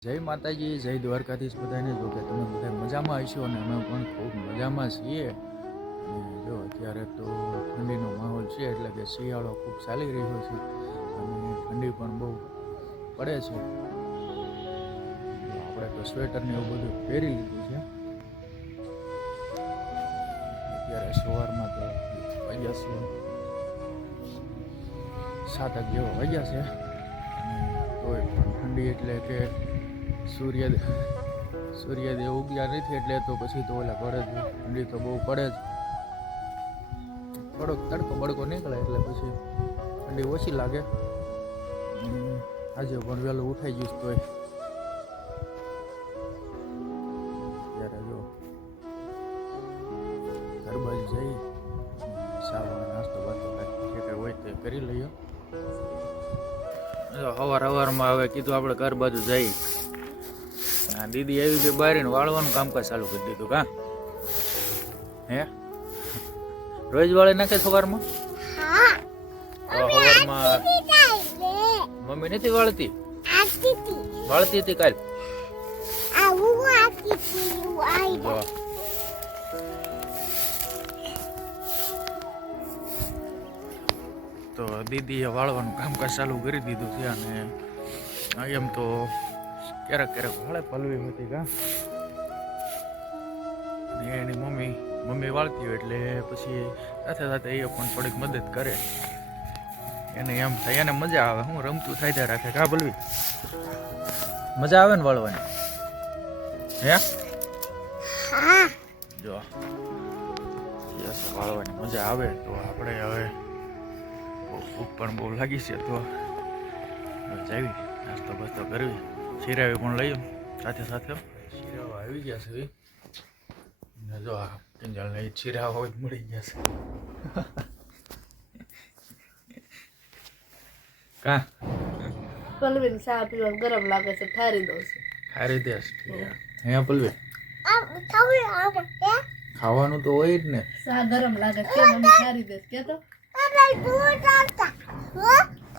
જય માતાજી, જય દ્વારકાધીશ બધાને. જો કે તમે બધા મજામાં હશો અને અમે પણ ખૂબ મજામાં છીએ. અને જો અત્યારે તો ઠંડીનો માહોલ છે, એટલે કે શિયાળો ખૂબ ચાલી રહ્યો છે અને ઠંડી પણ બહુ પડે છે. આપણે તો સ્વેટર ને એવું બધું પહેરી લીધું છે. અત્યારે સવારમાં તો વાગ્યા છે 7 જેવા વાગ્યા છે અને તોય પણ ઠંડી એટલે કે સૂર્યદેવ ઉગ્યા નથી, એટલે તો પછી તો ઓલા પડે જ. ઠંડી તો બહુ પડે જ. થોડોક તડકો બડકો નીકળે એટલે પછી ઠંડી ઓછી લાગે. આજે પણ વહેલું ઉઠાઈ ગયું તોય ત્યારે જો ઘર બાજુ જઈ સાવાનો નાસ્તો બાસ્તો જે કંઈ હોય તે કરી લઈએ. સવારમાં હવે કીધું આપણે ઘર બાજુ જઈ. દીદી આવી ગઈ બહાર ને વાળવાનું કામકાજ ચાલુ કરી દીધું. કા હે રોજ વાળે નાખે સવારમાં? સવારમાં મમ્મી નથી વાળતી? વાળતી હતી કાલ. તો દીદીએ વાળવાનું કામકાજ ચાલુ કરી દીધું છે અને એમ તો ક્યારેક વાળે પલવી હતી. કા અને એની મમ્મી વાળતી હોય એટલે પછી સાથે સાથે એ પણ થોડીક મદદ કરે. એને એમ થાય, એને મજા આવે. હું રમતું થાય ત્યાં રાખે. કા પલવી મજા આવે ને વાળવાની? હે જો વાળવાની મજા આવે. તો આપણે હવે ભૂખ પણ બહુ લાગી છે, તો જાવી નાસ્તો બસ્તો કરવી. શિરાવી પણ લઈએ સાથે સાથે. શિરાવા આવી ગયા છે. જો આ કિંજલ ને શિરાવા હોય મળી ગયા છે. કા પલવીન ચા પીવા ગરમ લાગે છે, ઠારી દઉં છું. ઠારી દેસ હે પલવી? ખાવાનું તો હોય જ ને. ચા ગરમ લાગે છે, મમ્મી ઠારી દેસ કે તો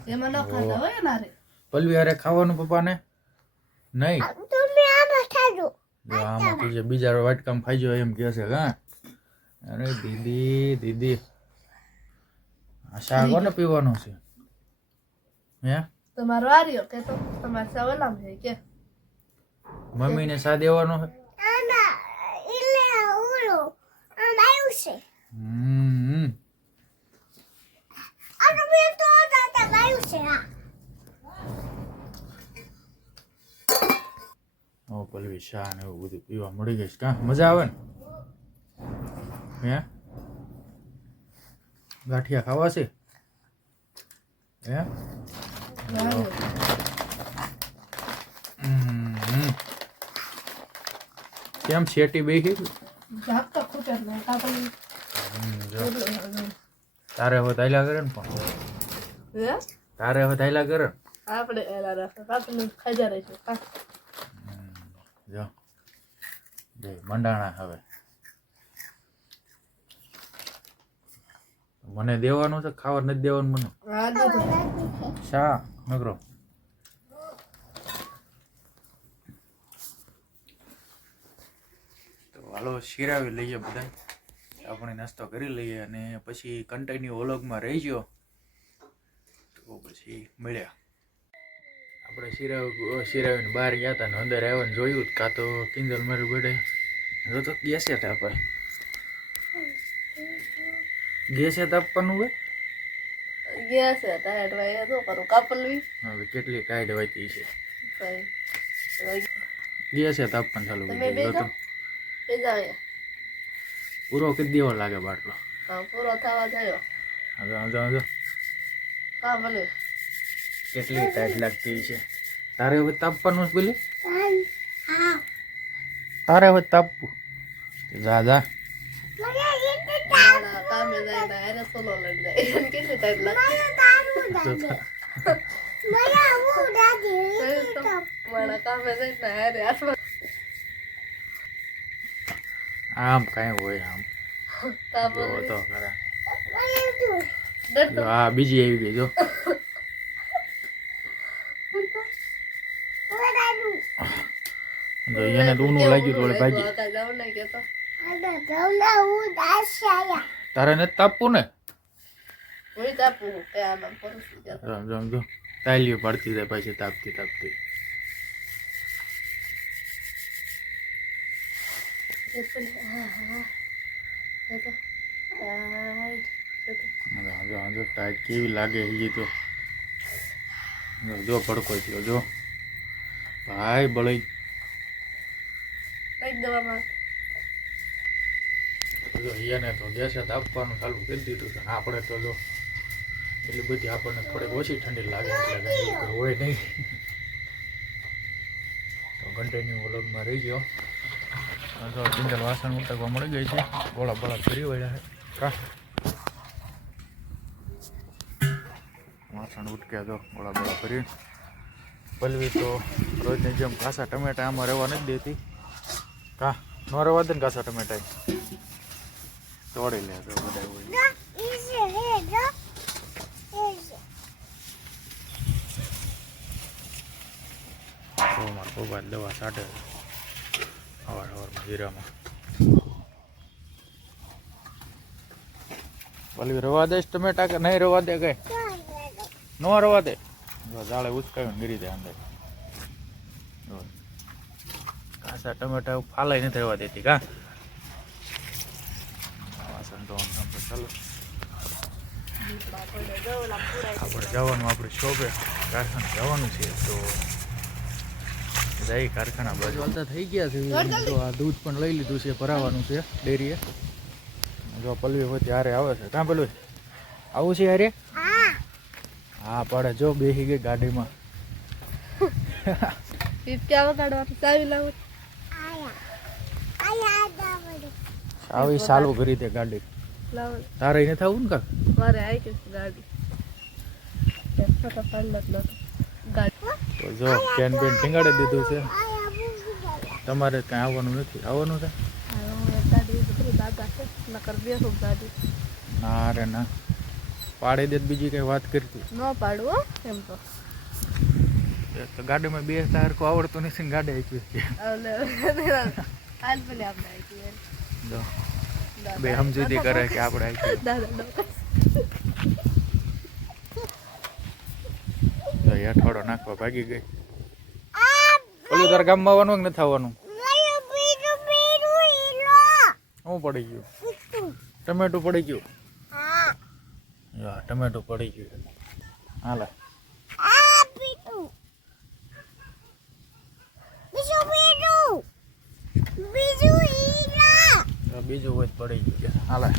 એમાં ન ખાતા હોય ને. રે પલવી અરે ખાવાનું પપ્પાને નહીં. આમાં કીજે બીજા વાટકામ ખાઈ જાય એમ કે છે. કા અરે દીદી આ શા કોને પીવાનું છે? હે તમારો આર્યો કે તો તમારે ચા ઓલામ છે કે મમ્મીને સા દેવાનો છે? પલવી શા ને એવું બધું પીવા મળી ગઈ. કા મજા આવે ને? હે ગાંઠિયા ખાવા છે? હે કેમ શેટી બેહી? તારે હવે તાયલા કરે ને પણ તારે હવે તાયલા કરે ને આપણે એલા રાખે કાપને ખાજા રહેશે. જો મંડાણા હવે મને દેવાનું છે, ખાવા નથી દેવાનું મને. શા નકરો તો હાલો શિરાવી લઈએ બધા. આપણે નાસ્તો કરી લઈએ અને પછી કન્ટિન્યુ વ્લોગમાં રહીજો. તો પછી મળ્યા. આપણે શિરાવીને બહાર ગયા હતા ને અંદર આવ્યા ને જોયું કાં તો કિંજલ મારી બેડે તો ગેસે તાપે. ગેસે તાપવાનું હોય ગેસ ટાઈટ વાય તો કરું કાપલવી. હવે કેટલી ટાઈટ વાતી છે. ભાઈ ગેસે તાપવાનું ચાલુ તમે કરી દીધું. બેજા પૂરો કરી દેવો લાગે બાટલો. હા પૂરો થવા થયો. જો હા ભલે કેટલી ટાઈટ લાગતી છે. તારે હવે તાપવાનું જ બોલી. તારે હવે તાપવું જા કામે જાય ને અરે સોલો લઈ જાય કેટલી ટાઈમ લાગે મારા કામે જાય ને અરે આઠમાં આમ કાંઈ હોય આમ કામે તો ખરા. હા બીજી આવી ગઈ જો. તો એને તો ઊનું લાગ્યું તો વળી ભાગી. કાકા જાવ ને કે તો તારે નથી તાપવું ને? હું તાપું કે આમાં પરસું જતો જો તાલીઓ પડતી જાય પછી તાપતી તાપતી. જો ટાઈટ કેવી લાગે એ તો જો ભડકો થયો જો ભાઈ બળી. કઈ દવામાં જો એને તો ગેસે તાપવાનું ચાલુ કરી દીધું છે. આપણે તો જો એટલી બધી આપણને થોડીક ઓછી ઠંડી લાગે એટલે કંઈ એવું હોય નહીં. તો કન્ટિન્યુ વ્લોગમાં રહી ગયો. જો કિંજલ વાસણ ઉટકવા મળી ગઈ છે. બોળા બોળા ફરી વળ્યા છે કા વાસણ ઉટક્યા જો બોળા બોળા ફરી. પલવી તો રોજની જેમ કાસા ટમેટા આમાં રહેવા નથી દેતી કા ન રહેવા દે ને કાસા ટમેટા તોડી લે તો બધા હોય. મારા પપ્પા દવા સાટે સવારમાં જીરામાં. પલવી રવા દઈશ ટમેટા કે નહીં રવા દે કઈ ન રવા દે. જાળે ઉચકાવીને ગીરી દે અંદર. કાચા ટમેટા ફાલાઈ નથી રહેવા દેતી કા. વાસણ તો ચાલો આપણે જવાનું આપણે શોપે કારખાને જવાનું છે તો જઈ કારખાના બાજુ હાલતા થઈ ગયા છે. તો આ દૂધ પણ લઈ લીધું છે ભરાવાનું છે ડેરીએ. જો પલવી હોય ત્યારે આવે છે કાં પલવી આવું છે યાર? હા પડે જો બેસી ગઈ ગાડીમાં. ક્યાં વગાડવાનું ચાવી લાવું આવી ચાલુ કરી દે ગાડી. લાવો તારે એને થવું ને કાક મારે આવી ગઈ ગાડી ગાડી તો જો કેન બેન ટીંગાડી દીધું છે. તમારે કાંઈ આવવાનું નથી? આવવાનું છે દાદા છે નકર બેસું ગાડી ના રે ના પાડી દે બીજી કઈ વાત કરતી ન પાડવું હો એમ તો તો ગાડીમાં બે તારકો આવડતું નથી ને ગાડી આપી હાલ પેલે આપણે આવી જો બે સમજૂતી કરે કે આપણે આપી દાદા તો અઠવાડો નાખવા ભાગી ગઈ. ઓલું તારા ગામમાં આવવાનું કે નથી આવવાનું? શું પડી ગયું? ટમેટું પડી ગયું. ટમેટું પડી ગયું. હાલે બીજું હોય પડી ગયું છે. હાલે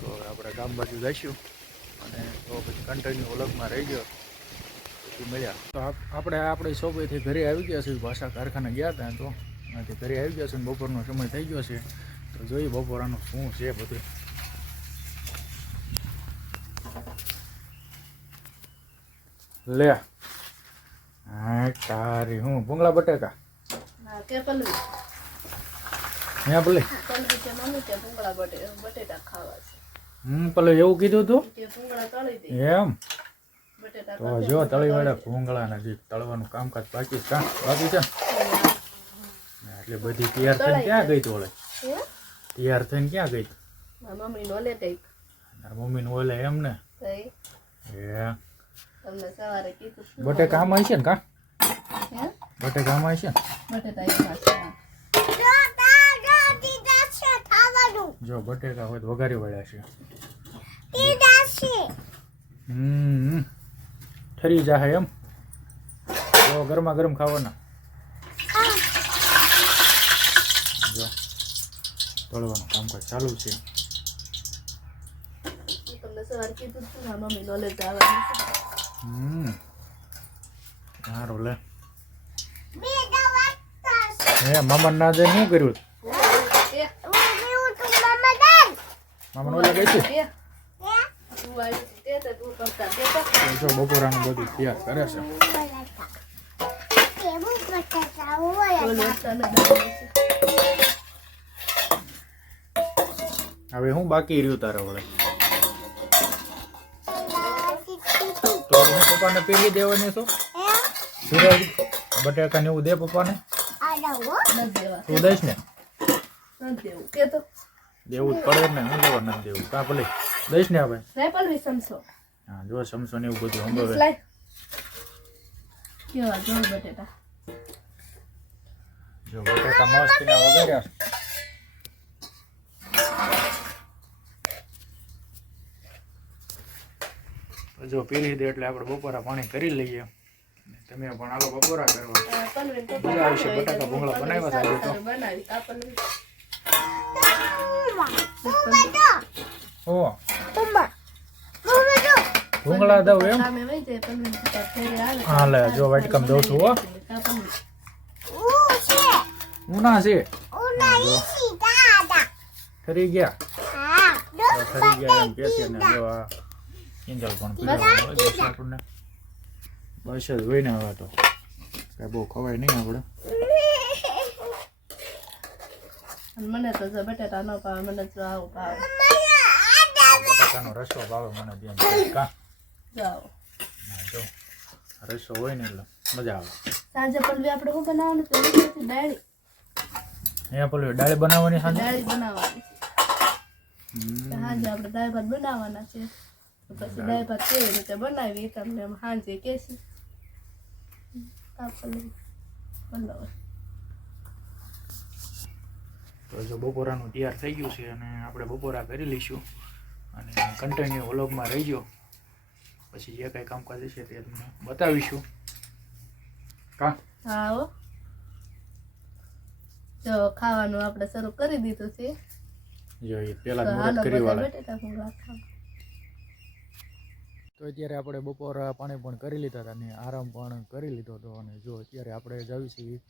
તો આપણે ગામ બાજુ જઈશું અને તો પછી કન્ટિન્યુ ઓલગમાં રહી ગયો પછી મળ્યા. તો આપણે આપણી શોપેથી ઘરે આવી ગયા છીએ. ભાષા કારખાને ગયા હતા તો ત્યાંથી ઘરે આવી ગયા છે ને બપોરનો સમય થઈ ગયો છે. તો જોઈએ બપોરાનું શું છે બધું. લે હા તારી હું ભૂંગળા બટેકા કે પલવી હે ભલે પલવી કે મમ્મી કે ભૂંગળા બટેટા ખાવા છે. ભલે એવું કીધું તું કે ભૂંગળા તળી દે એમ? બટેટા તો જો તળી વાળા ભૂંગળા ને તળવાનું કામકાજ બાકી છે એટલે બધી તૈયાર થઈને ક્યાં ગઈ તું? ઓલે તૈયાર થઈને ક્યાં ગઈ? મમ્મી નો લે ગઈ મમ્મી નું ઓલે એમ ને હે તમને સવારે કીધું બટેકા આમાં છે ને કા? હે બટેકા આમાં છે ને? બટેટા એમાં છે જો બટેકા હોય તો વઘારી વળ્યા છે. ઠરી જાહે એમ તો ગરમા ગરમ ખાવાના. જો તળવાનું કામકાજ ચાલુ છે. તમને સવારે કીધું હતું ને મમ્મી નો લે જવાનું છે. સારું લે હે મામા ના દે શું કર્યું? મામા ઓલા ગઈ છે જો બપોરાનું બધું તૈયાર કરે છે. હવે હું બાકી રહ્યું તારે વળે તો હું પપ્પાને પેલી દેવાની છું સિરાજ બટાકા ને એવું દે પપ્પાને નથી દેવા તું દઈશ ને નથી દેવું કે તો દેવું જ પડે ને હું લેવા નથી દેવું કા ભલે દઈશ ને આપણે નહીં પણ વિસમસો હા જો સમસો ને એવું બધું હંભાવે લાય કેવા જો બટેટા જો બટાકા મસ્ત ને વગાડ્યા તો જો પીરી દે એટલે આપણે બપોરા પાણી કરી લઈએ અને તમે પણ આલો બપોરા કરવા પનવીન તો મજા આવશે બટાકા ભૂંગળા બનાવ્યા હતા આજે તો બનાવી આ પનવીન ઓ ભૂંગળા દઉં એમ સામે વહી જાય પનવીન તો ફેરે આવે હા લે જો વાટકામ દઉં છું હો આ પનવીન ઉના છે ખરી ગયા ખરી ગયા એમ કે છે ને જો આ કિંજલ પણ પીવાનું હોય છે આપણને બસ જ હોય ને હવે તો કઈ બહુ ખવાય નહીં આપણે અને મને તો જો બટેટા ન ભાવે મને જો આવું ભાવે બટાકાનો રસો ભાવે મને બેન કા જાઓ ના જો રસો હોય ને એટલે મજા આવે સાંજે પલવી આપણે શું બનાવવાનું છે ડાળી અહીંયા પેલું દાળ બનાવવાની સાંજે ડાળી બનાવવાની છે સાંજે આપણે દાળ ભાત બનાવવાના છે તો પછી દાળ ભાત કેવી રીતે બનાવી એ તમને એમ સાંજે કહેશું પલવી બનાવો તો જો બપોરાનું તૈયાર થઈ ગયું છે અને આપણે બપોરા કરી લઈશું અને કન્ટિન્યુ વ્લોગમાં રહીજો પછી જે કાંઈ કામકાજ હશે તે તમને બતાવીશું કા હા હો જો ખાવાનું આપણે શરૂ કરી દીધું છે જો એ પેલા તો મુહૂર્ત હાલો કરી બધા વાળા બટેટા ભૂંગળા ખાવા તો અત્યારે આપણે બપોરા પાણી પણ કરી લીધા હતા અને આરામ પણ કરી લીધો હતો અને જો અત્યારે આપણે જાવી છીએ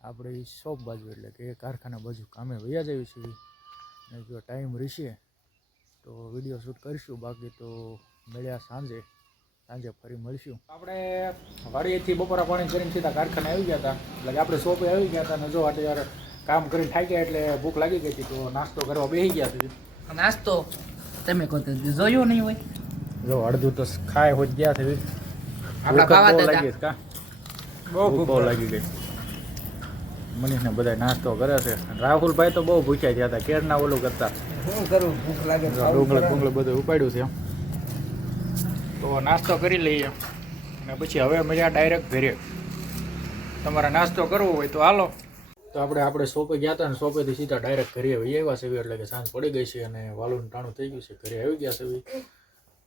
આપણે શોપ બાજુ એટલે કે કારખાના બાજુ કામે વયા જઈએ છીએ અને જો ટાઈમ રહેશે તો વિડીયો શૂટ કરીશું બાકી તો મળ્યા સાંજે ફરી મળશું આપણે વાડીએથી બપોરા પાણી કરીને સીધા કારખાને આવી ગયા હતા એટલે કે આપણે શોપે આવી ગયા હતા અને જો અત્યારે કામ કરીને થાક્યા એટલે ભૂખ લાગી ગઈ હતી તો નાસ્તો કરવા બેસી ગયા હતી નાસ્તો તમે કહો તો જોયું નહીં હોય જો અડધું તો ખાય હોય ગયા છે આપણા ખાવા બહુ હતા. લાગી છે કા બહુ લાગી ગઈ મનીષને બધા નાસ્તો કરે છે અને રાહુલભાઈ તો બહુ ભૂખ્યા થયા હતા કેરના ઓલું કરતા શું કરું ભૂખ લાગે ડુંગળી બધું ઉપાડ્યું છે તો નાસ્તો કરી લઈએ અને પછી હવે મળ્યા ડાયરેક્ટ ઘરે તમારે નાસ્તો કરવો હોય તો હાલો તો આપણે શોપે ગયા હતા ને શોપેથી સીધા ડાયરેક્ટ ઘરે આવી આવ્યા છે એટલે કે સાંજ પડી ગઈ છે અને વાલું ટાણું થઈ ગયું છે ઘરે આવી ગયા છે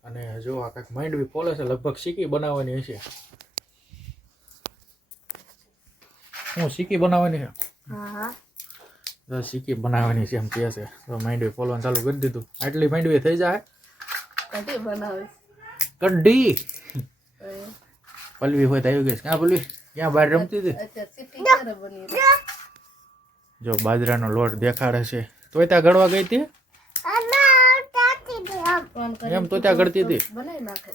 અને જો આ કાંઈક માઇન્ડ બી ફોલે છે લગભગ સિક્કી બનાવવાની હશે હું સિક્કી બનાવવાની છે હા હા તો સિક્કી બનાવવાની છે એમ કહે છે તો માંડવી ફોલવાનું ચાલુ કરી દીધું આટલી માંડવી થઈ જાય કઢી બનાવીશ કઢી પલવી હોય તો આવી ગઈ ક્યાં પલવી ક્યાં બહાર રમતી હતી અત્યારે સીટી ક્યારે બની રહી? જો બાજરાનો લોટ દેખાડે છે તોય ત્યાં ગળવા ગઈ હતી ફોન કરીને એમ તો ત્યાં ગળતી હતી બનાવી નાખે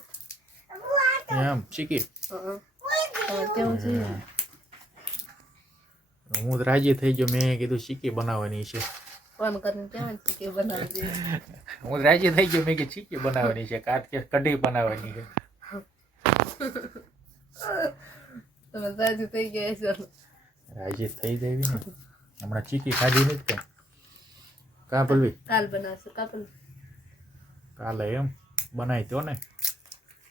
એમ સિક્કી હવે કેવું છે હું તો રાજી થઈ ગયો મેં કીધું સિક્કી બનાવવાની છે ફોન કરીને કેવું છે કે બનાવી દે હું તો રાજી થઈ ગયો મેં કે સિક્કી બનાવવાની છે કાત કે કઢી બનાવવાની છે તમે રાજી થઈ ગયા છો રાજી થઈ જાય ને હમણાં ચીકી ખાધી નથી કઈ કાં પલવી કાલ બનાવશું કાપલ કાલે એમ બનાવી તો ને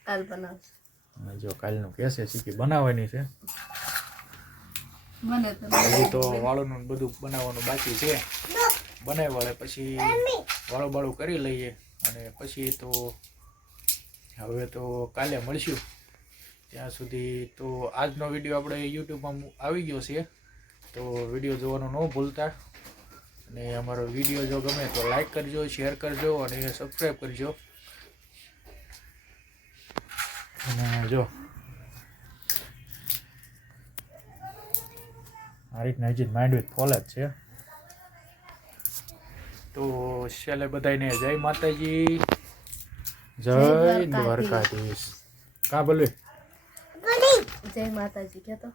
કાલ બનાવશું અને જો કાલનું કહેશે ચીકી બનાવવાની છે મને તો હજી તો વાળુનું બધું બનાવવાનું બાકી છે બનાવી વાળે પછી વાળું બાળું કરી લઈએ અને પછી તો હવે તો કાલે મળશું ત્યાં સુધી તો આજનો વિડીયો આપણે યુટ્યુબમાં આવી ગયો છે તો વિડીયો જોવાનું ન ભૂલતા અને અમારો વિડીયો જો ગમે તો લાઈક કરજો શેર કરજો અને સબસ્ક્રાઈબ કરજો અને જો આ રીતના હજી માઇન્ડ વિથ ફોલ જ છે તો છેલ્લે બધાને જય માતાજી જય દ્વારકાધીશ કાં બોલવી જય માતાજી કહેતો